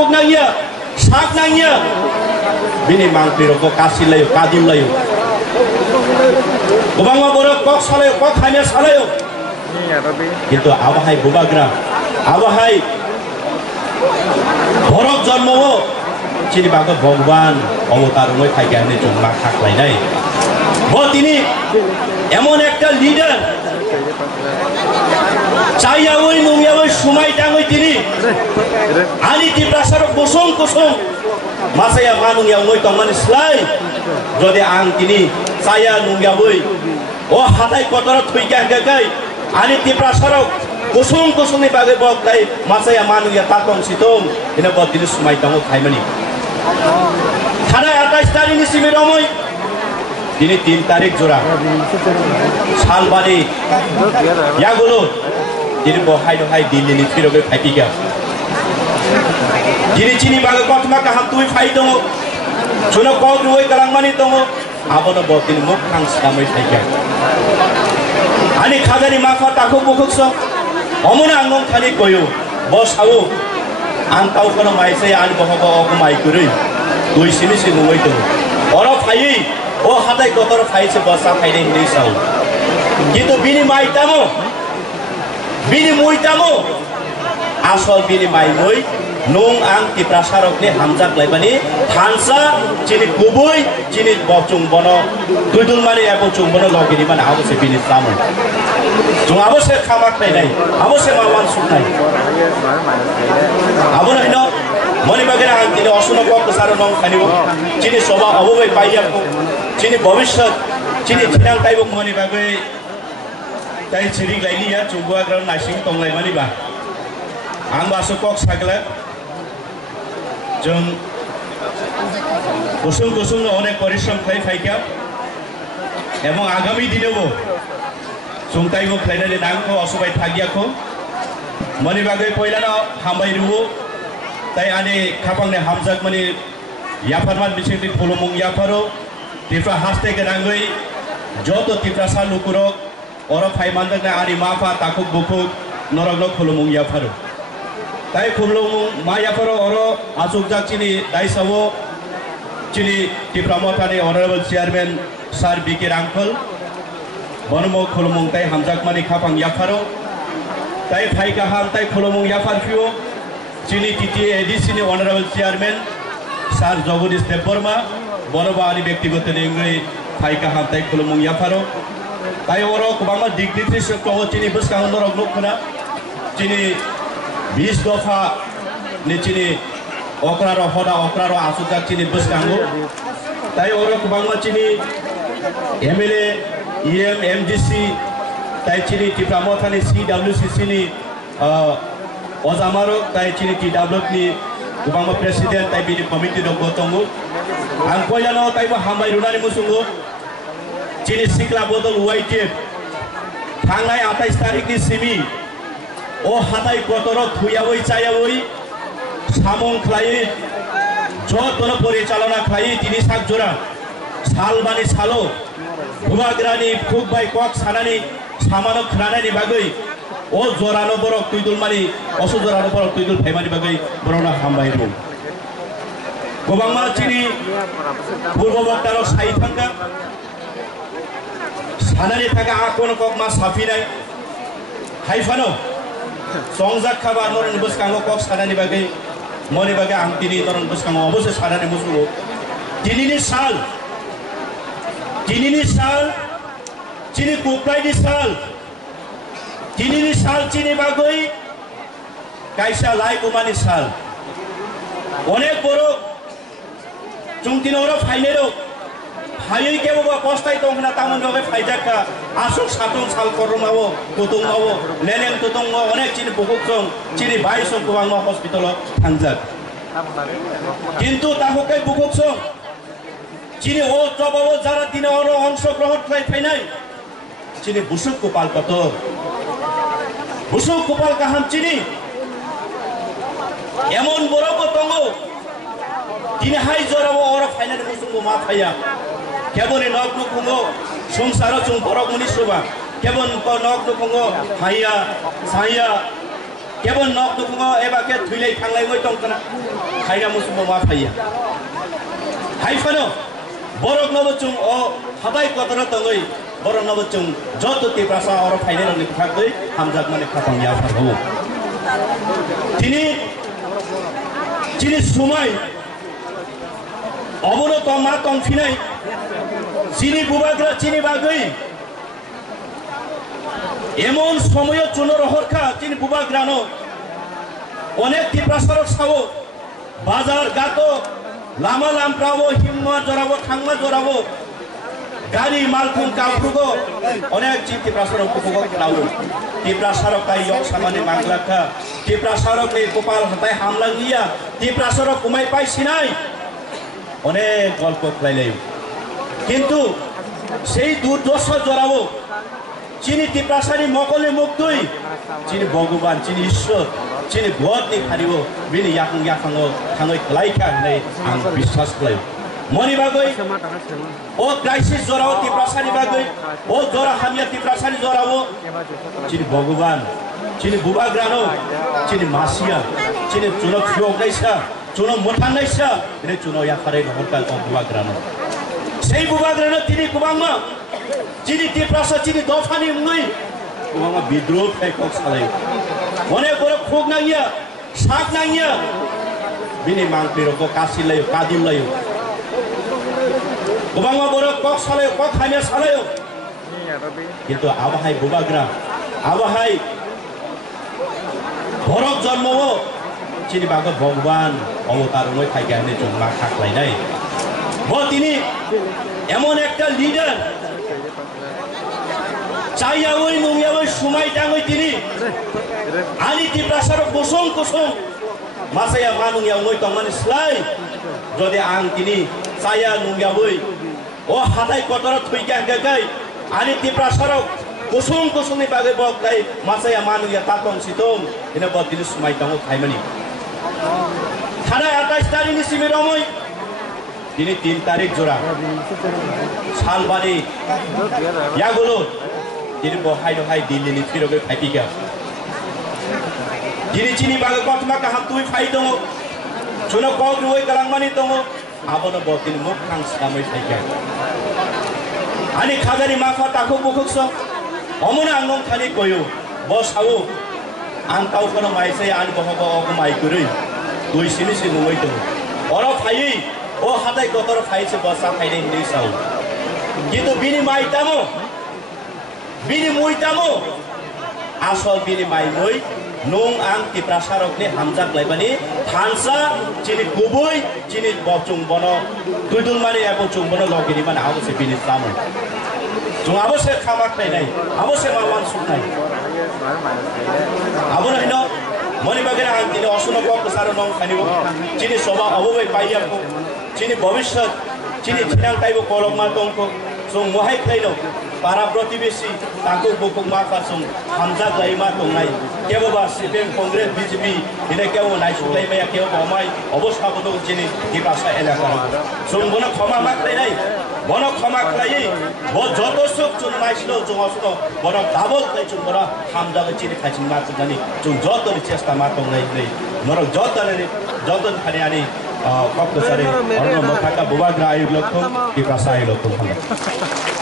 pok nangya sak nangya bini mangkli roko kasih layu kadul layu gobang borok kok salayo kok hanya salayo কিন্তু আবহাই বুবাগ্রা আবহাই বরক জন্ম চিনি বাগত ভগবান অবতার মই থাইগানে জন্মা থাকলাই নাই তিনি এমন একটা লিডার চাইয়া ওই নুমিয়া ওই সময় টাঙ্গই তিনি আনি টিপ্রাসার কোসং কোসং মাসাইয়া মানুয়া ওই তমানি স্লাই যদি আং তিনি চাইয়া নুমিয়া ওই ও হাতাই কতরা থইকা গাগাই ani tipra sarok kusung kusung ni bagai bok dai masa ya manu ya tatong situng ina bot dinis sumai tango khai mani khana 28 tarik ni simiromoy dini 3 tarik jora sal bari ya gulo dini bo hai do hai dili ni thiroge phaitika dini chini bagai kotma ka ham tui phai tongo chuno kok ruoi kalang mani tongo abono bot dini muk khang samai thaika ani khagani mafa takho bukuk so omona angong khani koyo bos hawo ang tau kono mai se an bohogo ok mai kurui dui simi si nuoi to oro phai o hatai kotor phai se bosa phai nei nei sau কিন্তু bini mai tamo asol bini mai moi nung ang tiprasarok ni hamjak laibani thansa chini kubui chini bokchung bono tuidul mani abo chung bono logini man abo se bini samu chung abo se khamak nai abo se mawan sunai abo na hino moni bagera ang tini osuno kok saro nong khanibo chini soba abo bai paiya ko chini bhavishyat chini thinang taibok moni bagai tai chiri laili ya chungwa ground nasing tonglai mani ba ang baso kok sagla जों कुसुम कुसुम अनेक परिश्रम खाई फाइका एवं आगामी दिनों सुंताइबो खाइनानै नांगौ असुबाय थागियाखौ मनि बागै पहिलानो हामबाय रुवो ताई आने खापांने हामजाक मनि याफारमान बिसिंति खुलुमुं याफारो तिफ्रा हास्ते गोनाङै जत तिफ्रा सालुकुरक अर फाइमानदोंना आनि माफा ताकुक बुकुक नरगनो खुलुमुं याफारो ताई खुलुमुं मा याफारो अर आसुकजाक चिनि दाइसावो चिनि तिफ्रा मथानि अनारेबल चेयारमैन सार बिके रांखल बनमो खुलुमुं ताई हामजाक मानि खापां याफारो ताई फाइका हाम ताई खुलुमुं याफारफियो चिनि टीटी एडीसी नि अनारेबल चेयारमैन सार जगदीश देबबर्मा बरबा आनि व्यक्तिगत नेंगै फाइका हाम ताई खुलुमुं याफारो ताई अर गोबां डिग्निटरि सेक्टर चिनि बसकां नरक नखना चिनि 20 दफा नि चिनि अक्रारो हदा अक्रारो आसुका चिनि बसकांगो ताई अर गोबां चिनि एमएलए ईएम एमडीसी ताई चिनि तिफ्रा मथानि सीडब्ल्यूसीसी नि अजामारो ताई चिनि टीडब्ल्यूसी नि गोबां प्रेसिडेंट ताई बिनि कमिटि दं गतंगो आं पहिलानो ताइबो हामबाय रुनानि मुसुंगो चिनि सिक्ला बदल वाइटे थांनाय 28 तारिखनि सिमि ओ हाथाय गतर थुयावै चायावै सामं ख्लायै जतन परिचालना ख्लायै दिनै साक जरा सालबानि सालो भुबाग्रानि खुबबाय कक सानानि सामानो खनानानि बागै ओ जरानो बरक तुइदुलमानि असु जरानो बरक तुइदुल फाइमानि बागै बरना हामबाय रु गोबांमा चिनि पूर्व बक्तारो साइ थांगा सानानि थाखा आकोन कक मा साफिनाय हाइफानो संजाक खाबार नरन बसकांगो कक सानानि बागै मनि बागै आं दिनै नरन बसकांगो अबसे सानानि मुसुगो दिनैनि साल चिनि कुप्राइनि साल दिनैनि साल चिनि बागै काइसा लाइकुमानि साल अनेक बर' चुंतिनर फाइनेरो हायै केबो कस्ताय दंना तामन बागै फाइजाका आसुक सातुं साल करमावो तुतुंगावो लेलें तुतुंगो अनेक चिनि बुकुकजों चिनि बाइसं गोबां हस्पिटालाव थांजाक किन्तु ताहकै बुकुकजों चिनि ओ जबावो जारा दिने अर अंशग्रहण फाइनाय चिनि बुसुक गोपाल कतर बुसुक गोपाल काहाम चिनि एमन बरबो दंगो दिनै हाय जरावो अर फाइनाल मुसुंगो मा फाया केबन नक नुखुंगो संसार जों बरक मुनि सोबा केबन नक नुखुंगो हाया साया केवल नक दुखुङो एबा के थुइलै थांलाय गय दंतना खायना मुसुमो मा फाइया हाइफानो बरक नबचुं अ हादाय कतरा तंगै बरक नबचुं जत तिप्रासा और फाइने रनि थाकै हामजाक माने खातां या फारगौ तिनी सुमाय अबनो तमा तंफिनाय चिनी बुबाग्रा चिनी बागै एमन समय चुनो रहरखा चिनी बुबाग्रानो अनेक तिप्रासारक सावो बाजार गातो लामा लामफ्रावो हिम्मा जरावो थांमा जरावो गाड़ी मालखुं काफ्रुगो अनेक चिन तिप्रासारक कुकुगो लावो तिप्रासारक काई yok samane manglaka तिप्रासारक ए गोपाल हताय हामलांगिया तिप्रासारक कुमाय पाइ सिनाय अनेक गल्प खालायलायो किन्तु সেই দুর্দশা জড়াবো চিনি তিপ্রাসারি মকলে মুক্তই চিনি ভগবান চিনি ঈশ্বর চিনি গদনি খারিব বিনি याखं याखंगो थाङै खालायखा होननाय आं বিশ্বাস खालायो मनि बागै ओ क्राइसिस जराव तिप्रासारि बागै ओ जरा हामिया तिप्रासारि जराव चिनि भगवान चिनि बुबाग्रानो चिनि मासिया चिनि चुनो फियोगनायसा चुनो मोथाननायसा बिनि चुनो याखारै गहरका बुबाग्रानो sei bubagrana tini kubangma chini tiprasa chini dofani ngai kubangma bidroh kai kok salai one boro khog nangia sak nangia bini mangpiro ko kasil layo kadil layo kubangma boro kok salai kok hamia salai কিন্তু আবহাই বুবাগ্রা আবহাই বরক জন্ম চিনি bug ভগবান অবতার মই থাকি আনে জন্মা থাকলাই নাই তিনি এমন একটা লিডার চাইয়া ওই নুমিয়া ওই সময় টাঙ্গই তিনি আনি তিপ্রাসার কোসং কোসং মাসায়া মানুয়া ওই তমানে স্লাই যদি আং তিনি চাইয়া নুমিয়া ওই ও হাতাই কতরা থইকা গাগাই আনি তিপ্রাসার কোসং কোসংনি বাগে বকলাই মাসায়া মানুয়া তাতং সিতং এনে বদিনি সময় টাঙ্গ খাইমানি থানা 28 তারিখনি সিমিরমই তিনি 3 তারিখ জোড়া সালবানি ইয়াগুলো তিনি বহাই দহাই দিল্লিনি ফিরগে ফাইপিকা তিনি চিনি বাগে কতমা কাহাম তুই ফাই দङ চুনো কক রুই গালাংমানি দङ আবনো বতিনি মুখ খাং সাमै ফাইকা আনি খাজানি মাফা তাকো বুখুকস অমনা আংগং খানি কয়ো বসাও आं गावखौनो माइसै आं बहबा अगो माइगुरै दुइ सिनि सिमुङै दङ अर फायै ओ हाथाय गतर फाइसे बसा फाइने हिनै साउ किन्तु बिनि माइतामो बिनि मुइतामो आसल बिनि माइमै नं आं तिप्रासारकनि हामजाक लाइबानि थानसा चिनि गुबै चिनि बचुं बन दुइदुल माने एबो चुं बन लगिनि माने आबसे बिनि सामो जों आबसे खामाखनाय नाय आबसे मावान सुनाय आबो नहिनो मनि बागेरा आं दिनै असुनो बक सारो नं खानिबो चिनि सभा अबबै पाइयाको चिनि भविष्य चिनि थिनां ताइबो कलममा दंको जों महाय खाइनो पारा प्रतिबेशी ताको बकं मा फासुं हामजाक लाइमा दंनाय केबोबा सिपिएम कंग्रेस बीजेपी दिनै केबो नायसुलाइमाया केबो बमाय अबस्थाबो दं चिनि दिबासा एलाका जों बनो क्षमा माख्लायनाय बनो क्षमा खालायै ब जतसुक जों नायसलो जों असुनो बनो दाबल खाइ जों बनो हामजाक चिनि खाइसिन मा जानि जों जतनि चेष्टा मा दंनाय नै नर जतन खानि आनि कक्कसारे अर्न मथाका बुबाग्रा आयुग लक्ष्य दिबासा आयुग लक्ष्य